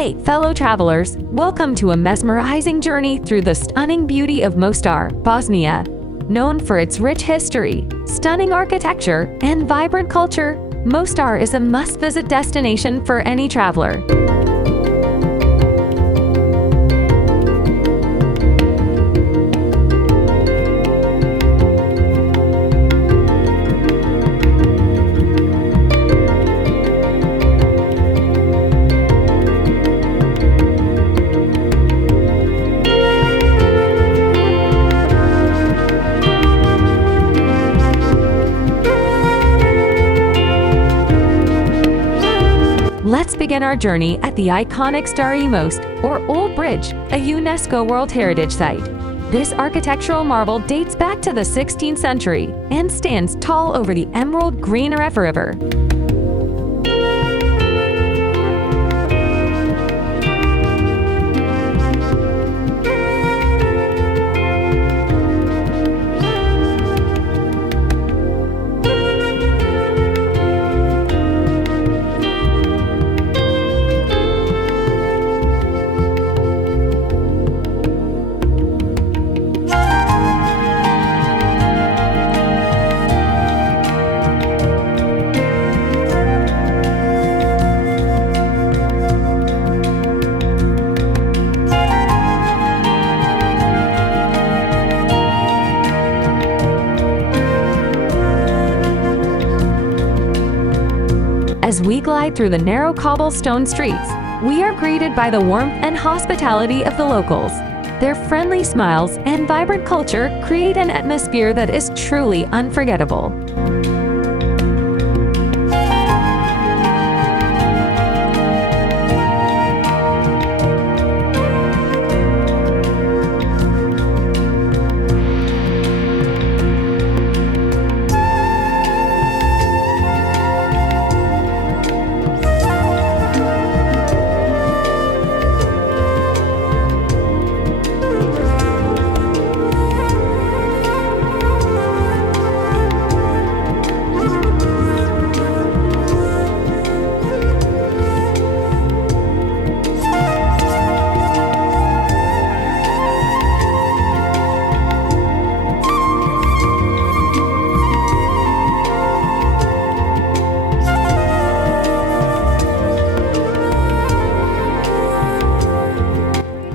Hey, fellow travelers, welcome to a mesmerizing journey through the stunning beauty of Mostar, Bosnia. Known for its rich history, stunning architecture, and vibrant culture, Mostar is a must-visit destination for any traveler. Let's begin our journey at the iconic Stari Most, or Old Bridge, a UNESCO World Heritage Site. This architectural marvel dates back to the 16th century and stands tall over the emerald green Neretva River. As we glide through the narrow cobblestone streets, we are greeted by the warmth and hospitality of the locals. Their friendly smiles and vibrant culture create an atmosphere that is truly unforgettable.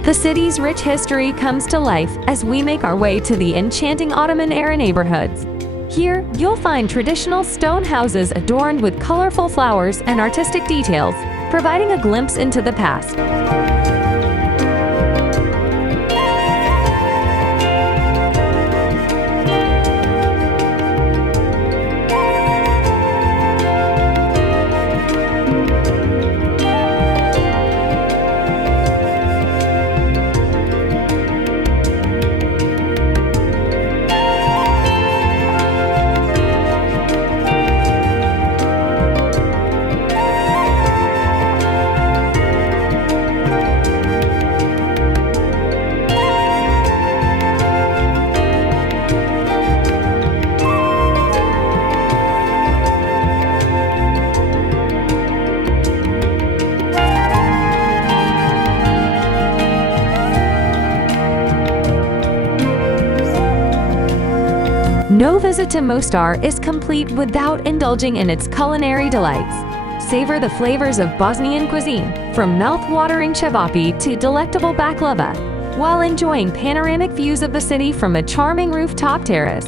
The city's rich history comes to life as we make our way to the enchanting Ottoman-era neighborhoods. Here, you'll find traditional stone houses adorned with colorful flowers and artistic details, providing a glimpse into the past. No visit to Mostar is complete without indulging in its culinary delights. Savor the flavors of Bosnian cuisine, from mouth-watering cevapi to delectable baklava, while enjoying panoramic views of the city from a charming rooftop terrace.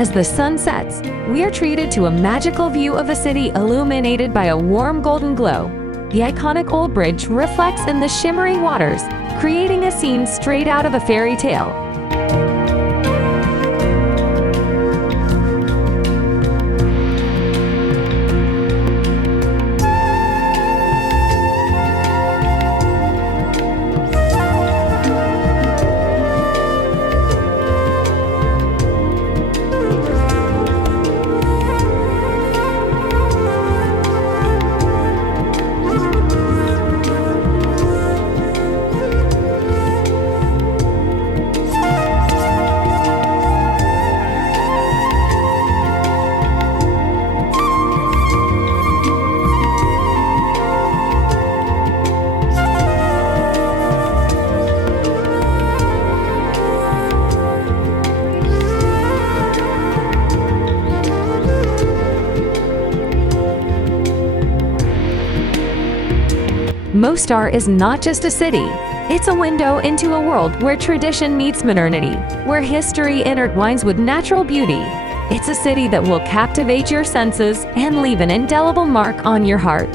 As the sun sets, we are treated to a magical view of a city illuminated by a warm golden glow. The iconic old bridge reflects in the shimmering waters, creating a scene straight out of a fairy tale. Mostar is not just a city. It's a window into a world where tradition meets modernity, where history intertwines with natural beauty. It's a city that will captivate your senses and leave an indelible mark on your heart.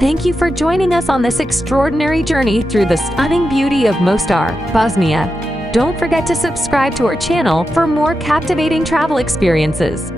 Thank you for joining us on this extraordinary journey through the stunning beauty of Mostar, Bosnia. Don't forget to subscribe to our channel for more captivating travel experiences.